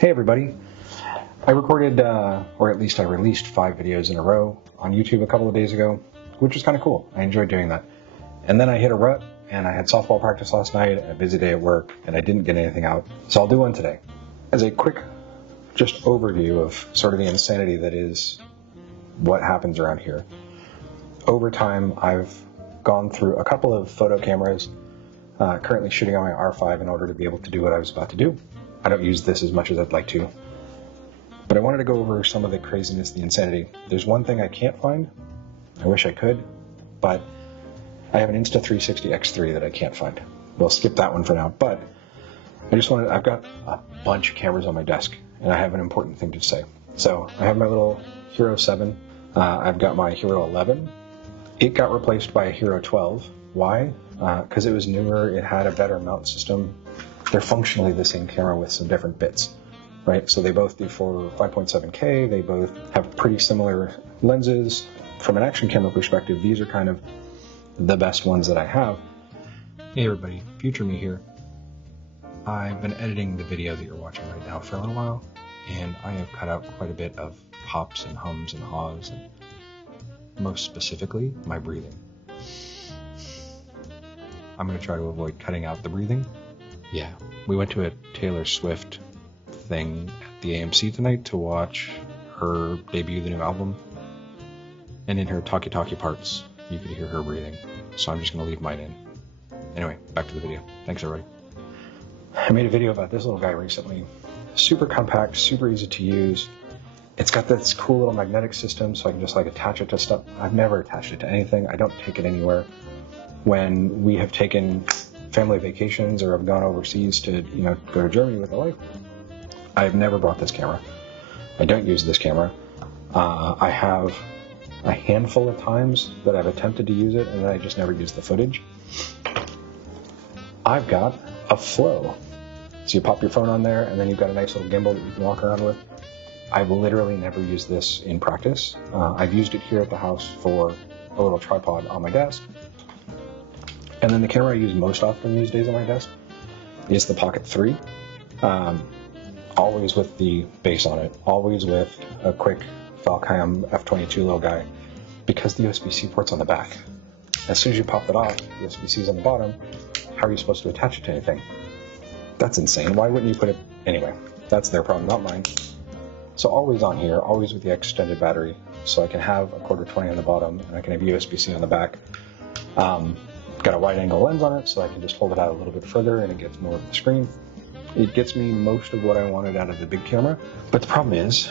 Hey everybody, I recorded, or at least I released 5 videos in a row on YouTube a couple of days ago, which was kind of cool. I enjoyed doing that. And then I hit a rut, and I had softball practice last night, a busy day at work, and I didn't get anything out. So I'll do one today. As a quick, just overview of sort of the insanity that is what happens around here. Over time, I've gone through a couple of photo cameras, currently shooting on my R5 in order to be able to do what I was about to do. I don't use this as much as I'd like to, but I wanted to go over some of the craziness, the insanity. There's one thing I can't find. I wish I could, but I have an Insta360 X3 that I can't find. We'll skip that one for now, but I've got a bunch of cameras on my desk, and I have an important thing to say. So I have my little Hero 7. I've got my Hero 11. It got replaced by a Hero 12. Why? Because it was newer, it had a better mount system. They're functionally the same camera with some different bits, right? So they both do for 5.7K, they both have pretty similar lenses. From an action camera perspective, these are kind of the best ones that I have. Hey everybody, Future Me here. I've been editing the video that you're watching right now for a little while, and I have cut out quite a bit of pops and hums and haws, and most specifically, my breathing. I'm going to try to avoid cutting out the breathing. Yeah, we went to a Taylor Swift thing at the AMC tonight to watch her debut the new album. And in her talkie-talkie parts, you could hear her breathing. So I'm just going to leave mine in. Anyway, back to the video. Thanks, everybody. I made a video about this little guy recently. Super compact, super easy to use. It's got this cool little magnetic system, so I can just attach it to stuff. I've never attached it to anything. I don't take it anywhere. When we have taken family vacations or have gone overseas to, go to Germany with the wife, I've never brought this camera. I don't use this camera. I have a handful of times that I've attempted to use it and I just never use the footage. I've got a Flow. So you pop your phone on there and then you've got a nice little gimbal that you can walk around with. I've literally never used this in practice. I've used it here at the house for a little tripod on my desk. And then the camera I use most often these days on my desk is the Pocket 3. Always with the base on it, always with a quick Falcam F22 little guy, because the USB-C port's on the back. As soon as you pop it off, the USB-C's on the bottom. How are you supposed to attach it to anything? That's insane. Why wouldn't you put it? Anyway, that's their problem, not mine. So always on here, always with the extended battery, so I can have a quarter 20 on the bottom and I can have USB-C on the back. Got a wide angle lens on it, so I can just hold it out a little bit further and it gets more of the screen. It gets me most of what I wanted out of the big camera, but the problem is,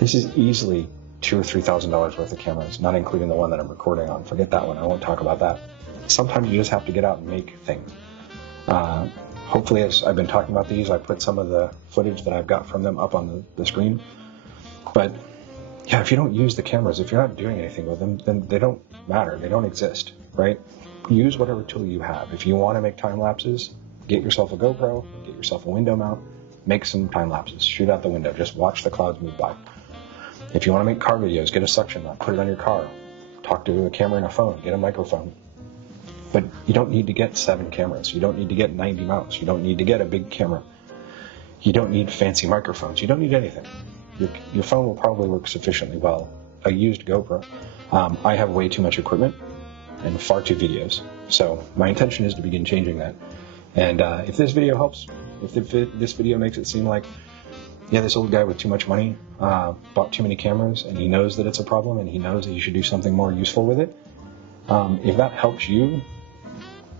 this is easily $2,000 or $3,000 worth of cameras, not including the one that I'm recording on. Forget that one, I won't talk about that. Sometimes you just have to get out and make things. Hopefully, as I've been talking about these, I put some of the footage that I've got from them up on the screen. But yeah, if you don't use the cameras, if you're not doing anything with them, then they don't matter, they don't exist, right? Use whatever tool you have. If you want to make time lapses, get yourself a GoPro, get yourself a window mount, make some time lapses, shoot out the window, just watch the clouds move by. If you want to make car videos, get a suction mount, put it on your car, talk to a camera and a phone, get a microphone. But you don't need to get 7 cameras. You don't need to get 90 mounts. You don't need to get a big camera. You don't need fancy microphones. You don't need anything. Your phone will probably work sufficiently well. A used GoPro. I have way too much equipment and far too videos. So my intention is to begin changing that. And if this video helps, if this video makes it seem like, yeah, this old guy with too much money bought too many cameras and he knows that it's a problem and he knows that you should do something more useful with it, if that helps you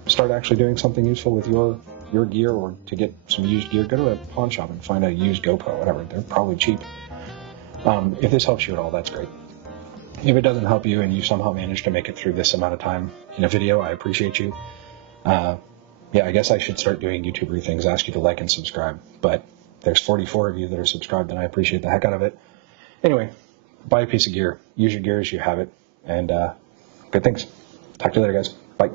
start actually doing something useful with your gear, or to get some used gear, go to a pawn shop and find a used GoPro, whatever. They're probably cheap. If this helps you at all, that's great. If it doesn't help you and you somehow manage to make it through this amount of time in a video, I appreciate you. Yeah, I guess I should start doing YouTuber things, ask you to like and subscribe, but there's 44 of you that are subscribed and I appreciate the heck out of it. Anyway, buy a piece of gear, use your gear as you have it, and good things. Talk to you later, guys. Bye.